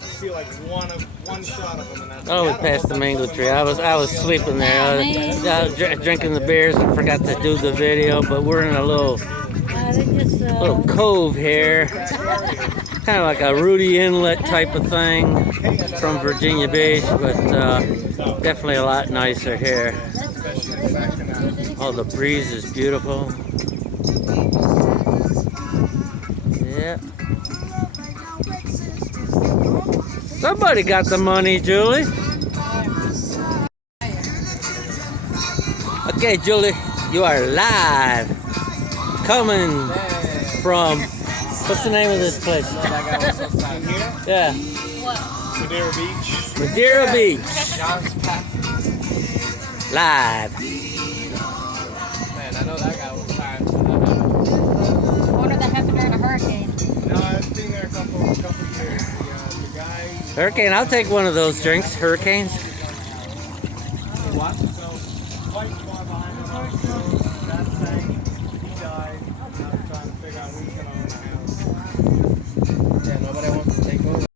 see like one shot of them, and that's Oh, we passed the mango tree. I was sleeping there. I was drinking the beers and forgot to do the video. But we're in a little cove here, kind of like a Rudy Inlet type of thing from Virginia Beach, but definitely a lot nicer here. Oh, the breeze is beautiful. Yeah. Somebody got the money, Julie. Okay, Julie, you are live. Coming from, what's the name of this place? Yeah. Madeira Beach. Madeira Beach. Live. Man, I know that guy was fine. I wonder if that happened during a hurricane. No, I've been there a couple years. The guy. Hurricane, I'll take one of those drinks. Hurricanes. What? So, white spot behind us. That sank. He died. Now I'm trying to figure out who's going to own the house.